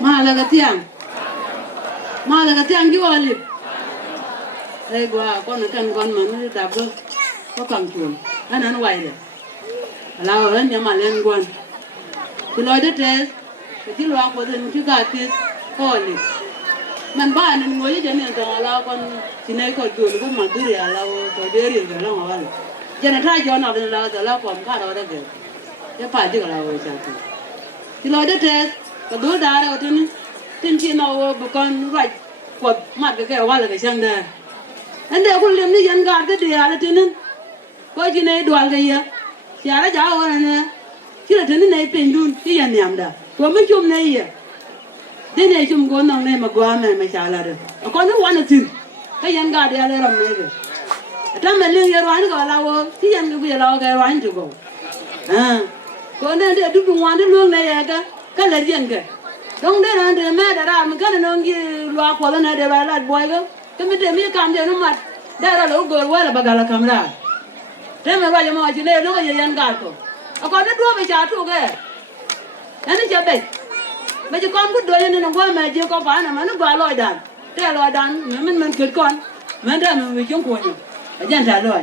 Mahala ka tiang ju alip. Đây qua con mà nó đạp cơ có Koang Chuol anh ăn quay đấy lao lên nhà mà lên quan cứ nói đất thế cái loa của dân cứ gạt thì coi đi mình ba anh ngồi cho nên thằng lao con thì này coi chuột cũng mà cứ để lao coi để riêng cái lao ngồi cho nên thay cho nào thì lao còn cả đó đấy cái phải chứ lao rồi sao thì nói đất thế cái đứa đá đâu thế nên khi nào con vậy quật mặt cái hoa là cái sang đây anh đều con liêm đi dân gạt cái địa là thế nên coi chị này đoàn cái gì chả đã cháu rồi nè chứ là thế này pin đun cái gì nhảm đã có mấy chum này vậy thế này chum con nào này mà qua mà chả là được con nó quan được cái dân gạt địa là làm này rồiถ้ามันเรื่องย้อนก็เราที่ยังกูจะเราแกร้อนถูกป่ะคนนั้นเดี๋ยวดูวันที่เรื่องไหนก็เลยยังแกต้องได้นะเดี๋ยวแม่แต่ละมันก็น้องกี่ลัวขวดนั้นเดี๋ยวไปลาดบอยก็ไม่ได้มีการเดียวน้ำมันได้เราลูกเกิดไว้แล้วบังคับคำราแต่ไม่ว่าจะมาจีเล่ลูกก็ยังกัดกูเอาคนนั้นด้วยไปจ่าถูกแกนั่นนี่จะเป็นไม่จะก้อนพูดด้วยนั่นน้องว่าแม่เจ้าก็ฝันนะมันนึกว่าลอยดันแต่ลอยดันมันเกิดก่อนมันได้มันไปจุ่มขวดอาจารย์สาวเลย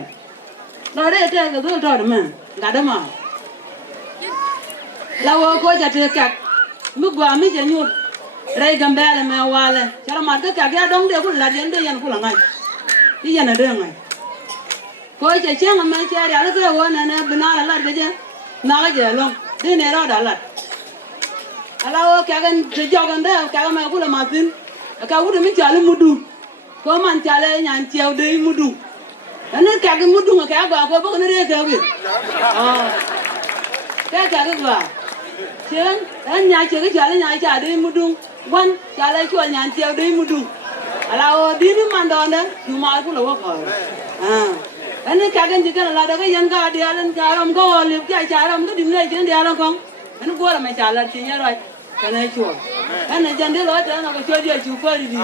เราได้เจอกับตัวทอดมันกัดมาเราก็จะเจอกับมุกว่าไม่จะหยุดไรกันแบบเลยไม่ว่าเลยชาวบ้านก็แก่ดงเดียวคุณหลานยันเดียนคุณหลังไงที่ยันเรื่องไงก็จะเชื่อมันเชื่อเดี๋ยวเราก็ว่าเนี่ยเป็นอะไรล่ะก็จะน่าก็จะลงที่เนี่ยเราได้ละเราแก่กันจะจอกันได้แก่กันมาคุณละมาสินแก่คุณไม่จ่ายเลยมุดูก็มันจ่ายเลยยันเจียวได้มุดูอันนั้นแก่กันมุดูแก่กว่าก็พวกนั้นเรียกแก่วิแก่ก็ว่าเชื่ออันยาเชื่อก็จ่ายเลยยาจ่ายได้มุดูวันจ่ายเลยช่วยยันเจียวได้มุดูเราดีนี่มันโดนนะอยู่มาคุณละว่าก่อนอันนี้แก่กันจริงกันเราได้ยันก็เดียวนั่นจ่ายเราก็เลี้ยงจ่ายเราก็ดิ้นเลยจริงเดียวเราก็อันนั้นกูเราไม่จ่ายเราจริงยังไงกันให้ช่วยอันนั้นจันเดียวเราจะเราก็ช่วยเดียวช่วยดี